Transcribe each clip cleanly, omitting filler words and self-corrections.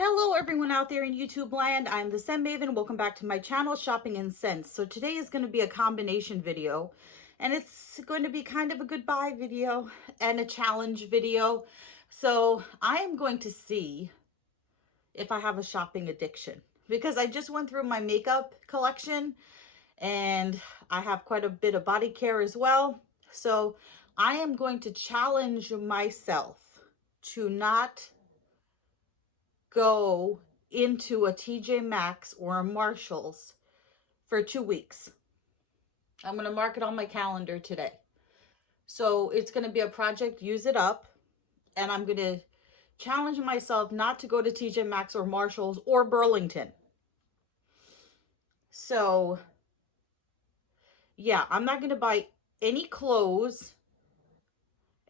Hello everyone out there in YouTube land. I'm the Scent Maven. Welcome back to my channel, Shopping in Scents. So today is going to be a combination video, and it's going to be kind of a goodbye video and a challenge video. So I am going to see if I have a shopping addiction, because I just went through my makeup collection and I have quite a bit of body care as well. So I am going to challenge myself to not go into a TJ Maxx or a Marshalls for 2 weeks. I'm going to mark it on my calendar today. So it's going to be a project, use it up, and I'm going to challenge myself not to go to TJ Maxx or Marshalls or Burlington. So yeah, I'm not going to buy any clothes,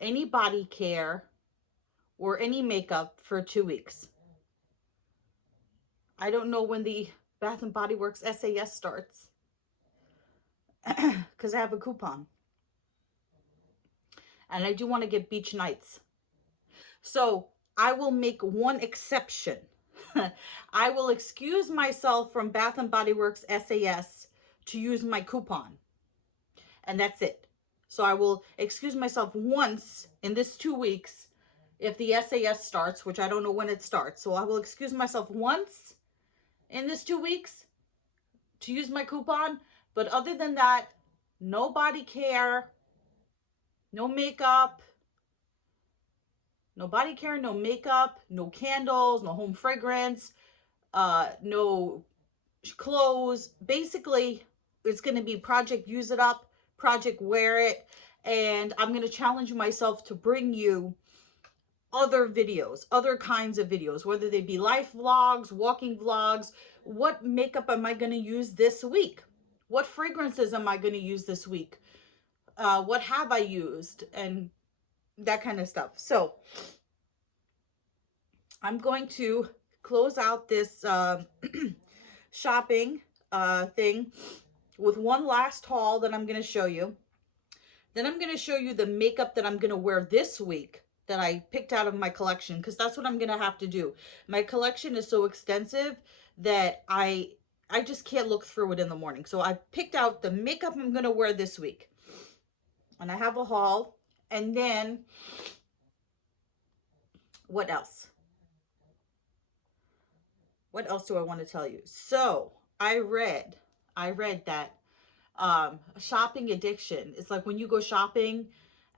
any body care, or any makeup for 2 weeks. I don't know when the Bath & Body Works SAS starts because I have a coupon. And I do want to get beach nights. So I will make one exception. I will excuse myself from Bath & Body Works SAS to use my coupon. And that's it. So I will excuse myself once in this 2 weeks if the SAS starts, which I don't know when it starts. So I will excuse myself once in this 2 weeks to use my coupon. But other than that, no body care, no makeup, no makeup, no candles, no home fragrance, no clothes. Basically, it's going to be project use it up, project wear it, and I'm going to challenge myself to bring you other videos, other kinds of videos, whether they be life vlogs, walking vlogs. What makeup am I going to use this week? What fragrances am I going to use this week? What have I used? And that kind of stuff. So I'm going to close out this shopping thing with one last haul that I'm going to show you. Then I'm going to show you the makeup that I'm going to wear this week that I picked out of my collection, because that's what I'm going to have to do. My collection is so extensive that I just can't look through it in the morning. So I picked out the makeup I'm going to wear this week. And I have a haul. And then what else? What else do I want to tell you? So I read that shopping addiction is like when you go shopping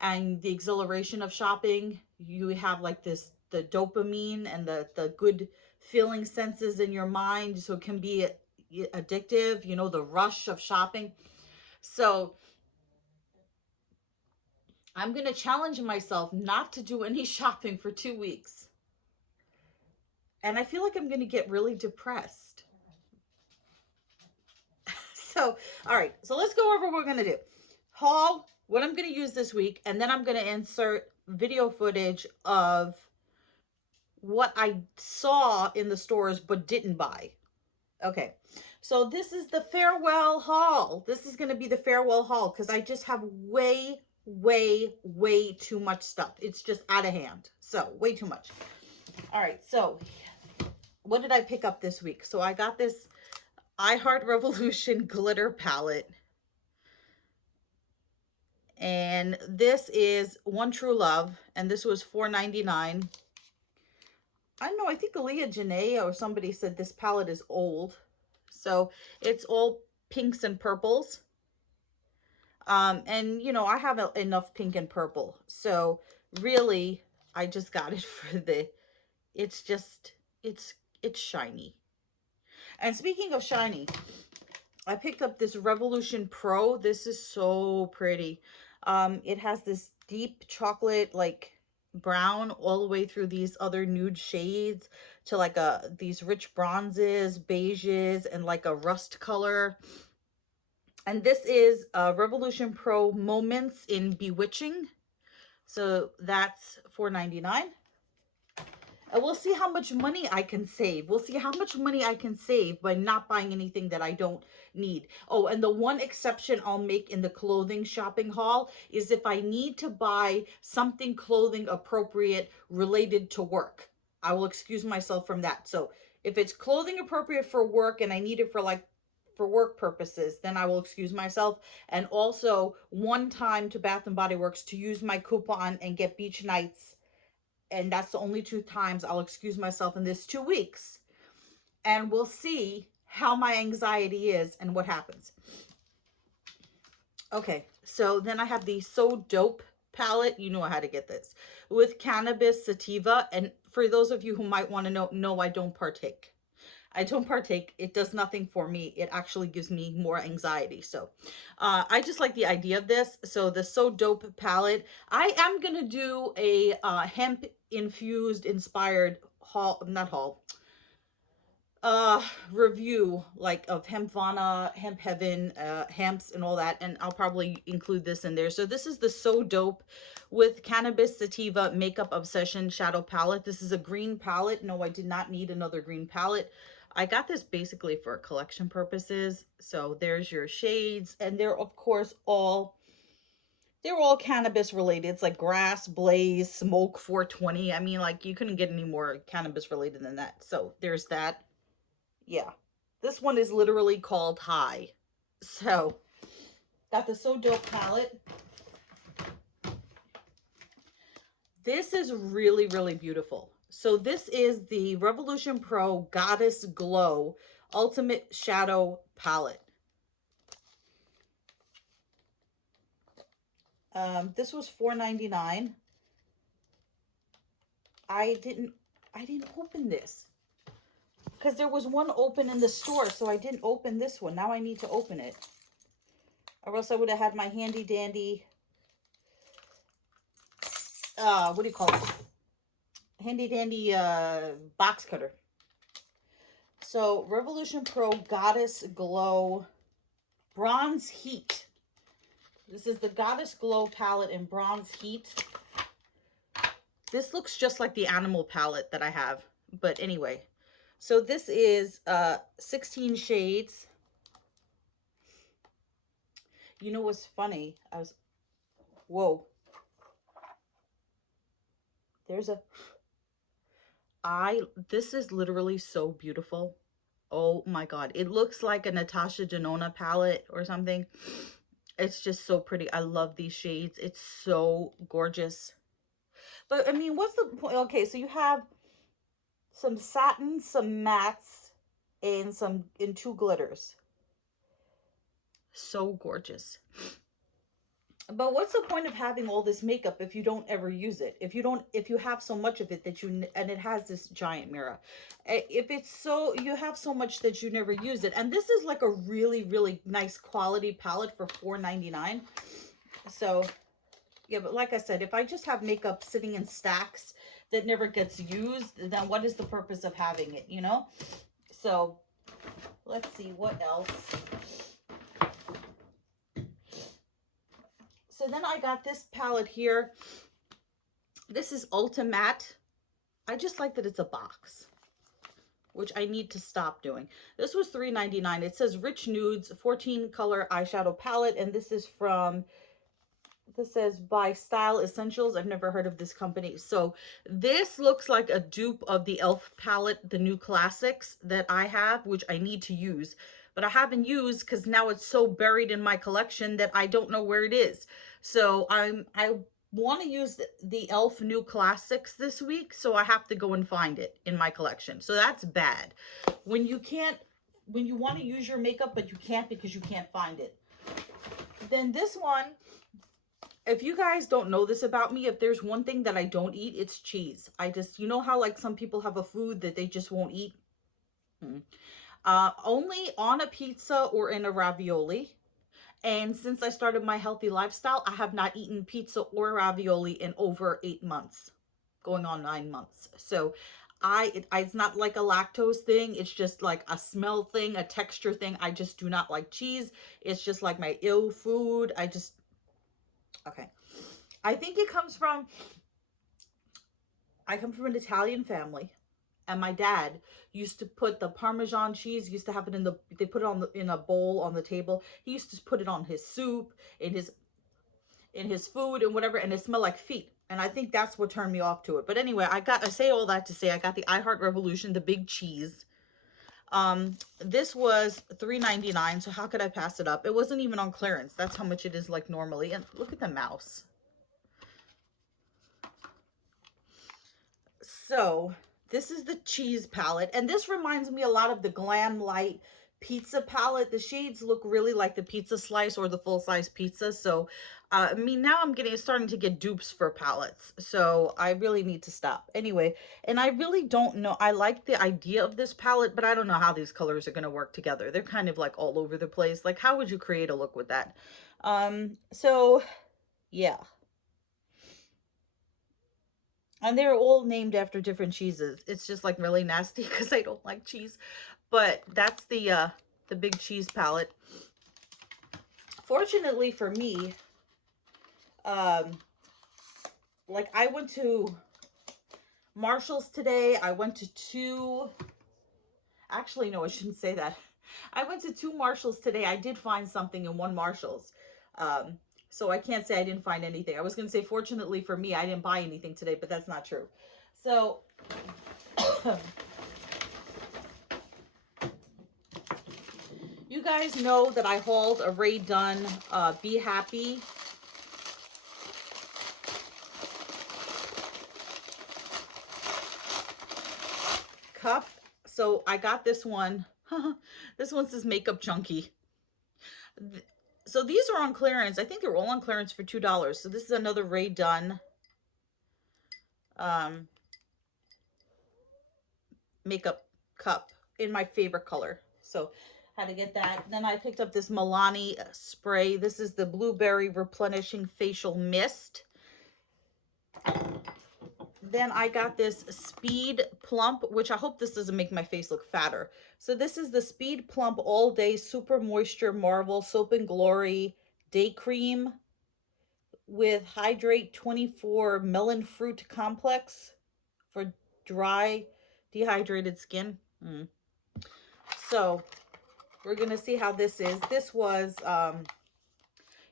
and the exhilaration of shopping, you have like the dopamine and the good feeling senses in your mind. So it can be addictive, you know, the rush of shopping. So I'm going to challenge myself not to do any shopping for 2 weeks. And I feel like I'm going to get really depressed. So, all right. So let's go over what we're going to do. Haul, what I'm going to use this week, and then I'm going to insert video footage of what I saw in the stores but didn't buy. Okay. So this is the farewell haul. This is going to be the farewell haul because I just have way too much stuff. It's just out of hand. So way too much. All right. So what did I pick up this week? So I got this I Heart Revolution glitter palette. And this is One True Love. And this was $4.99. I don't know. I think Aaliyah Janae or somebody said this palette is old. So it's all pinks and purples. And, you know, I have enough pink and purple. So really, I just got it for it's just, it's shiny. And speaking of shiny, I picked up this Revolution Pro. This is so pretty. It has this deep chocolate, like brown, all the way through these other nude shades to like these rich bronzes, beiges, and like a rust color. And this is Revolution Pro Moments in Bewitching. So that's $4.99. And we'll see how much money I can save. We'll see how much money I can save by not buying anything that I don't need. Oh, and the one exception I'll make in the clothing shopping haul is if I need to buy something clothing appropriate related to work. I will excuse myself from that. So if it's clothing appropriate for work and I need it for like for work purposes, then I will excuse myself. And also one time to Bath and Body Works to use my coupon and get beach nights. And that's the only 2 times I'll excuse myself in this 2 weeks. And we'll see how my anxiety is and what happens. Okay, so then I have the So Dope palette. You know how to get this. With cannabis sativa. And for those of you who might want to know, no, I don't partake. I don't partake. It does nothing for me. It actually gives me more anxiety. So I just like the idea of this. So the So Dope palette. I am going to do a hemp infused inspired haul, not haul, review like of Hempvana, Hemp Heaven, hemps and all that, and I'll probably include this in there. So this is the So Dope with Cannabis Sativa Makeup Obsession Shadow Palette. This is a green palette. No, I did not need another green palette. I got this basically for collection purposes. So there's your shades, and they're of course all cannabis related. It's like Grass, Blaze, Smoke 420. I mean, like, you couldn't get any more cannabis related than that. So there's that. Yeah, this one is literally called High. So got the So Dope palette. This is really, really beautiful. So this is the Revolution Pro Goddess Glow Ultimate Shadow Palette. This was $4.99. I didn't open this because there was one open in the store, so I didn't open this one. Now I need to open it, or else I would have had my handy dandy what do you call it? Handy dandy box cutter. So Revolution Pro Goddess Glow Bronze Heat. This is the Goddess Glow palette in Bronze Heat. This looks just like the Animal palette that I have. But anyway, so this is 16 shades. You know what's funny? Whoa. This is literally so beautiful. Oh my God. It looks like a Natasha Denona palette or something. It's just so pretty. I love these shades. It's so gorgeous. But I mean, what's the point? Okay, so you have some satin, some mattes, and 2 glitters. So gorgeous. But what's the point of having all this makeup if you don't ever use it? If you have so much of it that and it has this giant mirror. If it's so, you have so much that you never use it. And this is like a really, really nice quality palette for $4.99. So, yeah, but like I said, if I just have makeup sitting in stacks that never gets used, then what is the purpose of having it, you know? So, let's see, what else? So then I got this palette here. This is Ultimatte. I just like that it's a box, which I need to stop doing. This was $3.99. It says Rich Nudes 14 color eyeshadow palette. And this is from, this says by Style Essentials. I've never heard of this company. So this looks like a dupe of the e.l.f. palette, the new classics that I have, which I need to use. But I haven't used because now it's so buried in my collection that I don't know where it is. So I want to use the e.l.f. new classics this week, so I have to go and find it in my collection. So that's bad. When you want to use your makeup, but you can't because you can't find it. Then this one, if you guys don't know this about me, if there's one thing that I don't eat, it's cheese. You know how like some people have a food that they just won't eat? Only on a pizza or in a ravioli. And since I started my healthy lifestyle, I have not eaten pizza or ravioli in over 8 months, going on 9 months. So it's not like a lactose thing. It's just like a smell thing, a texture thing. I just do not like cheese. It's just like my ill food. Okay. I think it comes from, I come from an Italian family. And my dad used to put the Parmesan cheese, used to have it they put it in a bowl on the table. He used to put it on his soup, in his food and whatever, and it smelled like feet. And I think that's what turned me off to it. But anyway, I say all that to say I got the I Heart Revolution, the big cheese. This was $3.99, so how could I pass it up? It wasn't even on clearance. That's how much it is like normally. And look at the mouse. So this is the cheese palette, and this reminds me a lot of the Glam Light pizza palette. The shades look really like the pizza slice or the full-size pizza. So I mean, now I'm starting to get dupes for palettes, so I really need to stop. Anyway, and I really don't know. I like the idea of this palette, but I don't know how these colors are going to work together. They're kind of like all over the place. Like, how would you create a look with that? So yeah. And they're all named after different cheeses. It's just like really nasty because I don't like cheese. But that's the big cheese palette. Fortunately for me, like I went to Marshall's today. I went to actually, no, I shouldn't say that. I went to 2 Marshalls today. I did find something in 1 Marshall's. So I can't say I didn't find anything. I was going to say, fortunately for me, I didn't buy anything today, but that's not true. So, you guys know that I hauled a Rae Dunn Be Happy cup. So I got this one. This one says Makeup Junkie. So these are on clearance. I think they're all on clearance for $2. So this is another Rae Dunn makeup cup in my favorite color. So had to get that. Then I picked up this Milani spray. This is the Blueberry Replenishing Facial Mist. Then I got this Speed Plump, which I hope this doesn't make my face look fatter. So this is the Speed Plump All Day Super Moisture Marvel Soap and Glory Day Cream with Hydrate 24 Melon Fruit Complex for dry, dehydrated skin. So we're going to see how this is. This was,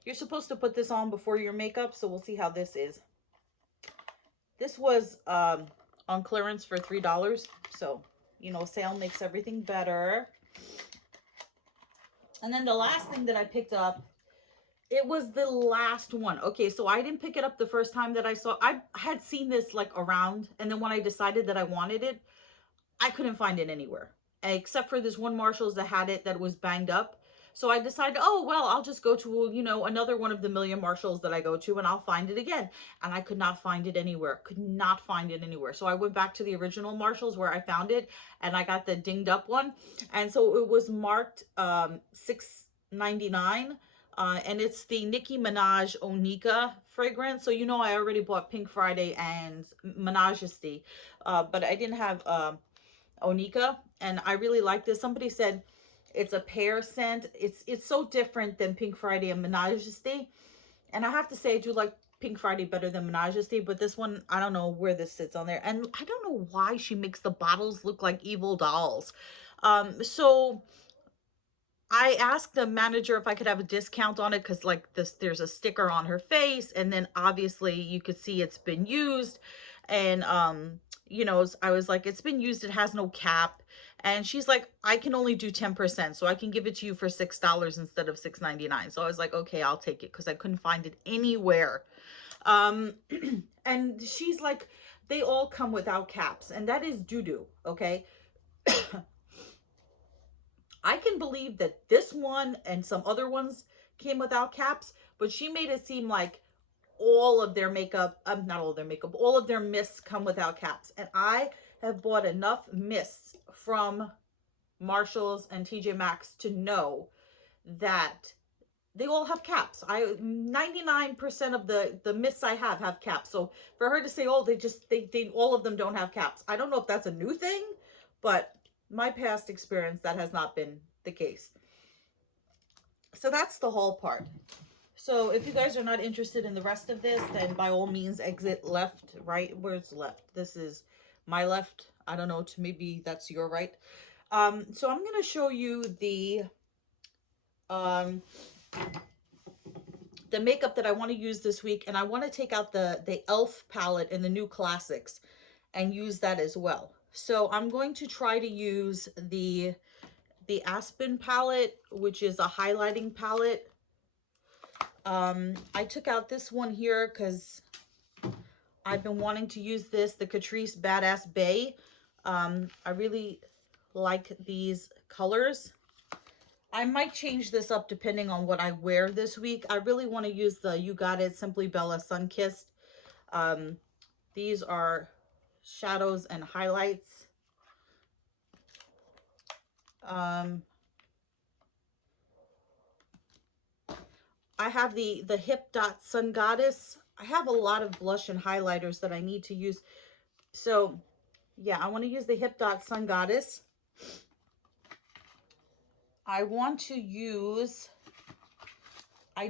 you're supposed to put this on before your makeup, so we'll see how this is. This was on clearance for $3. So, you know, sale makes everything better. And then the last thing that I picked up, it was the last one. Okay, so I didn't pick it up the first time that I saw. I had seen this like around, and then when I decided that I wanted it, I couldn't find it anywhere. Except for this one Marshall's that had it that was banged up. So I decided, oh, well, I'll just go to, you know, another one of the million Marshalls that I go to, and I'll find it again. And I could not find it anywhere. Could not find it anywhere. So I went back to the original Marshalls where I found it, and I got the dinged up one. And so it was marked $6.99. And it's the Nicki Minaj Onika fragrance. So, you know, I already bought Pink Friday and Majesty, but I didn't have Onika, and I really like this. Somebody said it's a pear scent. It's so different than Pink Friday and Majesty, and I have to say I do like Pink Friday better than Majesty, but this one, I don't know where this sits on there, and I don't know why she makes the bottles look like evil dolls. So I asked the manager if I could have a discount on it, because like this, there's a sticker on her face, and then obviously you could see it's been used, and you know, I was like, it's been used, it has no cap. And she's like, I can only do 10%, so I can give it to you for $6 instead of $6.99. So I was like, okay, I'll take it, because I couldn't find it anywhere. And she's like, they all come without caps, and that is doo-doo, okay? I can believe that this one and some other ones came without caps, but she made it seem like all of their makeup, not all of their makeup, all of their mists come without caps. And I have bought enough mists from Marshalls and TJ Maxx to know that they all have caps. 99% of the mists I have caps. So for her to say, oh, they all of them don't have caps, I don't know if that's a new thing, but my past experience, that has not been the case. So that's the haul part. So if you guys are not interested in the rest of this, then by all means exit left, right. Where's left? This is my left. I don't know, maybe that's your right. So I'm going to show you the the makeup that I want to use this week, and I want to take out the e.l.f. palette in the new classics and use that as well. So I'm going to try to use the Aspen palette, which is a highlighting palette. I took out this one here because I've been wanting to use this, the Catrice Badass Bay. I really like these colors. I might change this up depending on what I wear this week. I really want to use the You Got It Simply Bella Sunkissed. These are shadows and highlights. I have the Hip Dot Sun Goddess. I have a lot of blush and highlighters that I need to use. So yeah, I want to use the Hip Dot Sun Goddess. I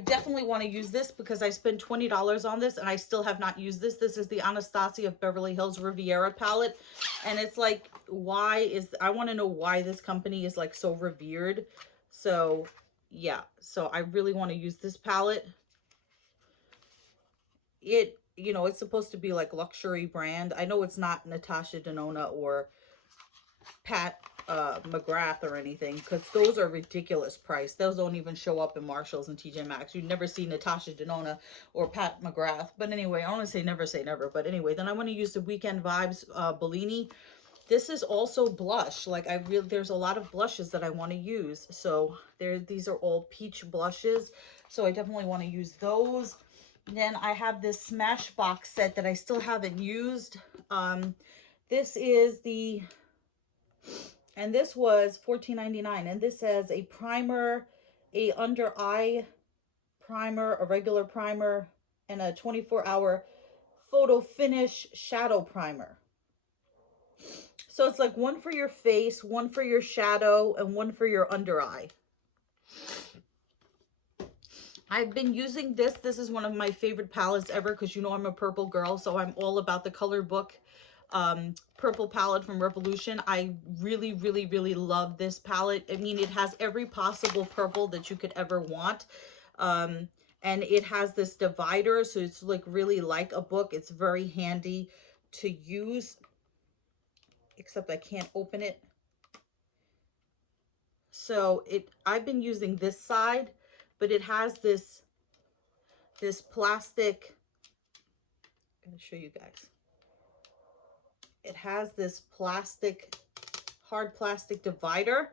definitely want to use this because I spent $20 on this and I still have not used this. This is the Anastasia of Beverly Hills Riviera palette. And it's like, I want to know why this company is like so revered. So yeah, so I really want to use this palette. You know, it's supposed to be like luxury brand. I know it's not Natasha Denona or Pat McGrath or anything, because those are ridiculous price. Those don't even show up in Marshalls and TJ Maxx. You'd never see Natasha Denona or Pat McGrath. But anyway, I want to say never, but anyway, then I want to use the Weekend Vibes Bellini. This is also blush. Like there's a lot of blushes that I want to use. So these are all peach blushes. So I definitely want to use those. Then I have this Smashbox set that I still haven't used. This is and this was $14.99, and this has a primer, a under eye primer, a regular primer, and a 24-hour photo finish shadow primer. So it's like one for your face, one for your shadow, and one for your under eye. I've been using this. This is one of my favorite palettes ever because you know I'm a purple girl, so I'm all about the color book purple palette from Revolution. I really love this palette. I mean, it has every possible purple that you could ever want. And it has this divider, so it's like really like a book. It's very handy to use, except I can't open it. So I've been using this side, but it has this plastic. I'm going to show you guys. It has this hard plastic divider,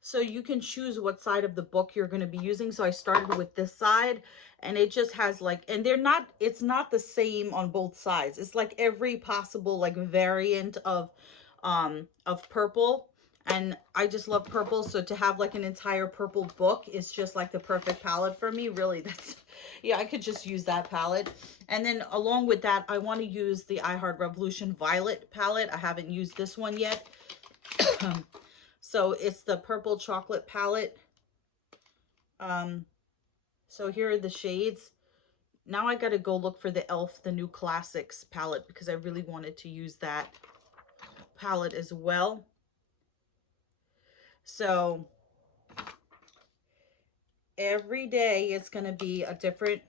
so you can choose what side of the book you're going to be using. So I started with this side, and it just has like, and it's not the same on both sides. It's like every possible like variant of purple, and I just love purple. So to have like an entire purple book is just like the perfect palette for me. Really, yeah, I could just use that palette. And then along with that, I want to use the I Heart Revolution Violet palette. I haven't used this one yet. So it's the purple chocolate palette. So here are the shades. Now I got to go look for the e.l.f. the new classics palette because I really wanted to use that palette as well. So every day it's going to be a different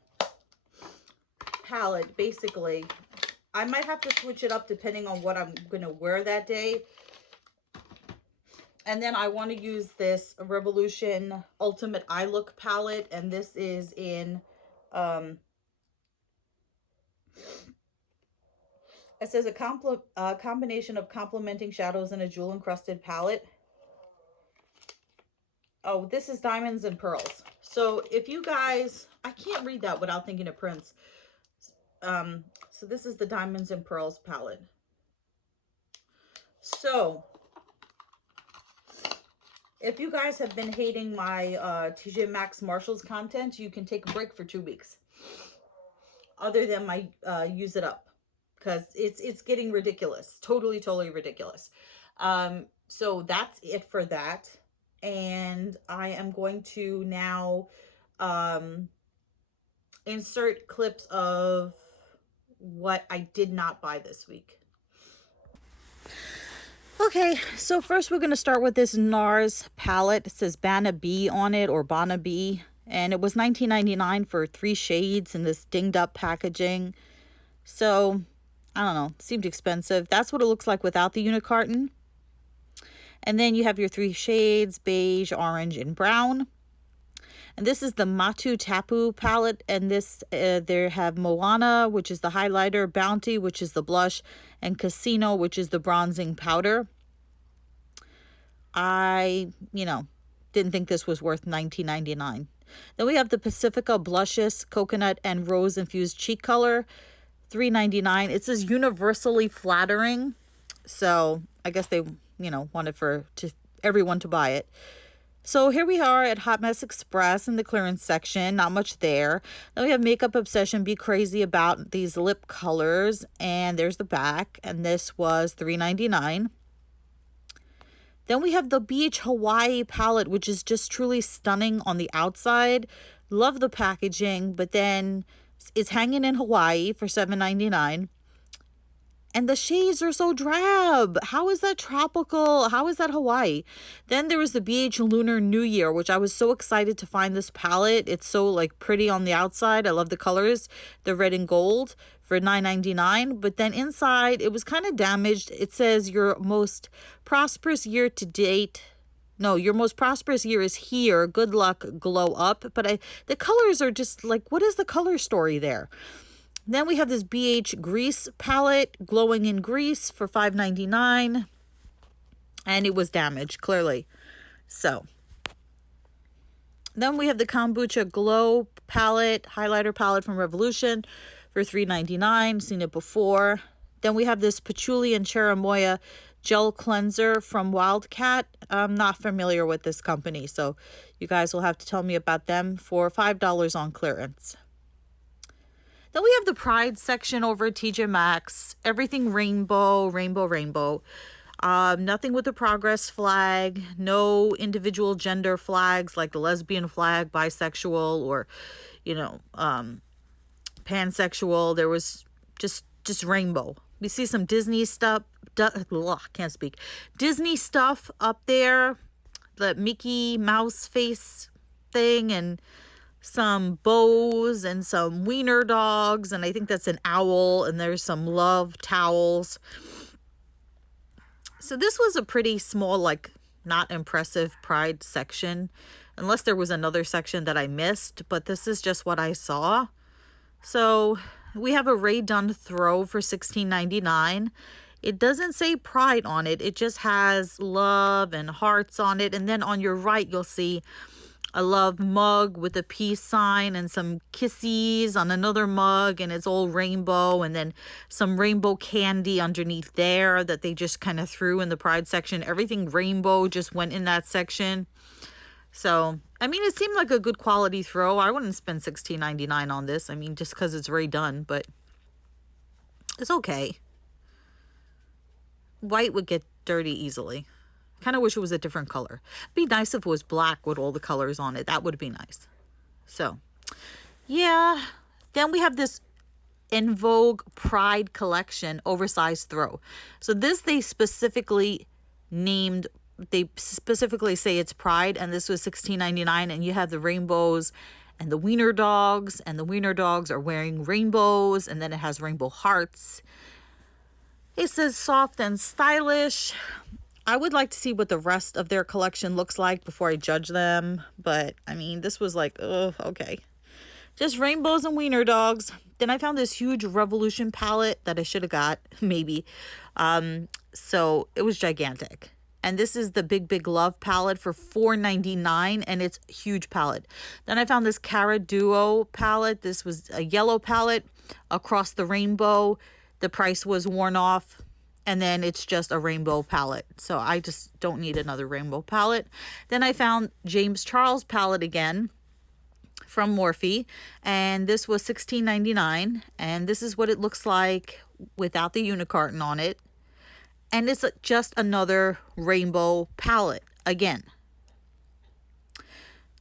palette. Basically, I might have to switch it up depending on what I'm going to wear that day. And then I want to use this Revolution Ultimate Eye Look palette, and this is in it says a combination of complementing shadows in a jewel encrusted palette. Oh, this is Diamonds and Pearls. So if you guys, I can't read that without thinking of Prince. So this is the Diamonds and Pearls palette. So if you guys have been hating my TJ Maxx Marshalls content, you can take a break for 2 weeks. Other than my use it up, because it's getting ridiculous. Totally ridiculous. So that's it for that. And I am going to now insert clips of what I did not buy this week. Okay, so first we're going to start with this NARS palette. It says Bana B on it, or Bana B. and it was $19.99 for 3 shades in this dinged up packaging. So, I don't know, seemed expensive. That's what it looks like without the unit carton. And then you have your 3 shades, beige, orange, and brown. And this is the Matu Tapu palette. And this, they have Moana, which is the highlighter, Bounty, which is the blush, and Casino, which is the bronzing powder. I, didn't think this was worth $19.99. Then we have the Pacifica Blushes Coconut and Rose Infused Cheek Color, $3.99. It says universally flattering. So I guess they, wanted everyone to buy it. So here we are at Hot Mess Express in the clearance section. Not much there. Then we have Makeup Obsession Be Crazy About these lip colors. And there's the back. And this was $3.99. Then we have the Beach Hawaii palette, which is just truly stunning on the outside. Love the packaging, but then it's hanging in Hawaii for $7.99. And the shades are so drab. How is that tropical? How is that Hawaii? Then there was the BH Lunar New Year, which I was so excited to find this palette. It's so pretty on the outside. I love the colors, the red and gold, for $9.99. But then inside, it was kind of damaged. It says your most prosperous year to date. No, your most prosperous year is here. Good luck, glow up. But the colors are just what is the color story there? Then we have this BH Grease palette, Glowing in Grease, for $5.99. And it was damaged, clearly. So, then we have the Kombucha Glow palette, highlighter palette from Revolution for $3.99. Seen it before. Then we have this Patchouli and Cherimoya gel cleanser from Wildcat. I'm not familiar with this company, so you guys will have to tell me about them, for $5 on clearance. Then we have the Pride section over at TJ Maxx. Everything rainbow, rainbow, rainbow. Nothing with the progress flag. No individual gender flags like the lesbian flag, bisexual, or, pansexual. There was just rainbow. We see some Disney stuff. Can't speak. Disney stuff up there. The Mickey Mouse face thing, and some bows and some wiener dogs, and I think that's an owl, and there's some love towels. So this was a pretty small, not impressive Pride section, unless there was another section that I missed, but this is just what I saw. So we have a Rae Dunn throw for $16.99. It doesn't say Pride on it. It just has love and hearts on it. And then on your right, you'll see a love mug with a peace sign and some kissies on another mug, and it's all rainbow, and then some rainbow candy underneath there that they just kind of threw in the Pride section. Everything rainbow just went in that section. So, it seemed like a good quality throw. I wouldn't spend $16.99 on this. Just because it's Rae Dunn, but it's okay. White would get dirty easily. Kind of wish it was a different color. It'd be nice if it was black with all the colors on it. That would be nice. So, yeah. Then we have this En Vogue Pride collection oversized throw. So this they specifically say it's Pride, and this was $16.99, and you have the rainbows and the wiener dogs, and the wiener dogs are wearing rainbows, and then it has rainbow hearts. It says soft and stylish. I would like to see what the rest of their collection looks like before I judge them. But, this was okay. Just rainbows and wiener dogs. Then I found this huge Revolution palette that I should have got, maybe. So it was gigantic. And this is the Big Big Love palette for $4.99, and it's a huge palette. Then I found this Cara Duo palette. This was a yellow palette across the rainbow. The price was worn off. And then it's just a rainbow palette. So I just don't need another rainbow palette. Then I found James Charles palette again from Morphe. And this was $16.99. And this is what it looks like without the unicarton on it. And it's just another rainbow palette again.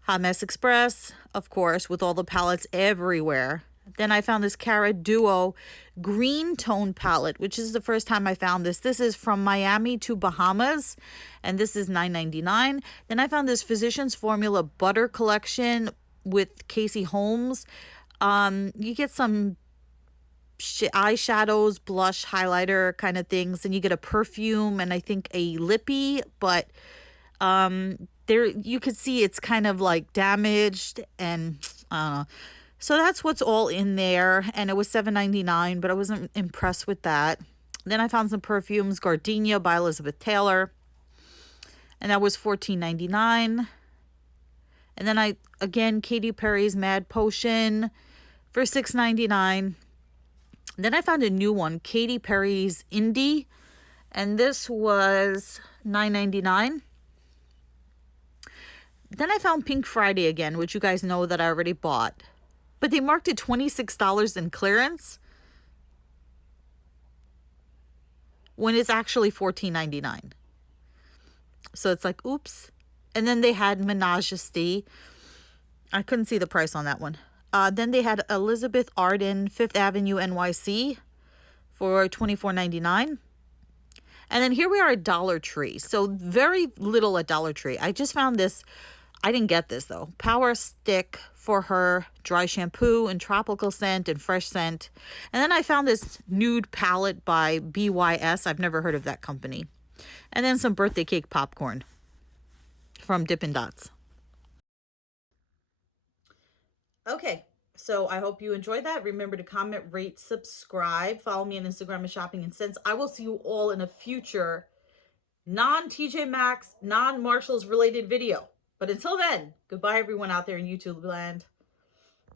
Hot Mess Express, of course, with all the palettes everywhere. Then I found this Cara Duo green tone palette, which is the first time I found this. This is From Miami to Bahamas, and this is $9.99. Then I found this Physicians Formula Butter Collection with Casey Holmes. You get some eyeshadows, blush, highlighter kind of things, and you get a perfume and I think a lippy, but there you could see it's kind of like damaged, and so that's what's all in there, and it was $7.99, but I wasn't impressed with that. Then I found some perfumes, Gardenia by Elizabeth Taylor, and that was $14.99. And then again, Katy Perry's Mad Potion for $6.99. Then I found a new one, Katy Perry's Indie, and this was $9.99. Then I found Pink Friday again, which you guys know that I already bought, but they marked it $26 in clearance when it's actually $14.99. So it's like, oops. And then they had Menage. I couldn't see the price on that one. Then they had Elizabeth Arden, Fifth Avenue, NYC for $24.99. And then here we are at Dollar Tree. So very little at Dollar Tree. I just found this. I didn't get this though. Power Stick for her dry shampoo and tropical scent and fresh scent. And then I found this nude palette by BYS. I've never heard of that company. And then some birthday cake popcorn from Dippin' Dots. Okay, so I hope you enjoyed that. Remember to comment, rate, subscribe. Follow me on Instagram and Shopping and Sense. I will see you all in a future non-TJ Maxx, non-Marshalls related video. But until then, goodbye everyone out there in YouTube land.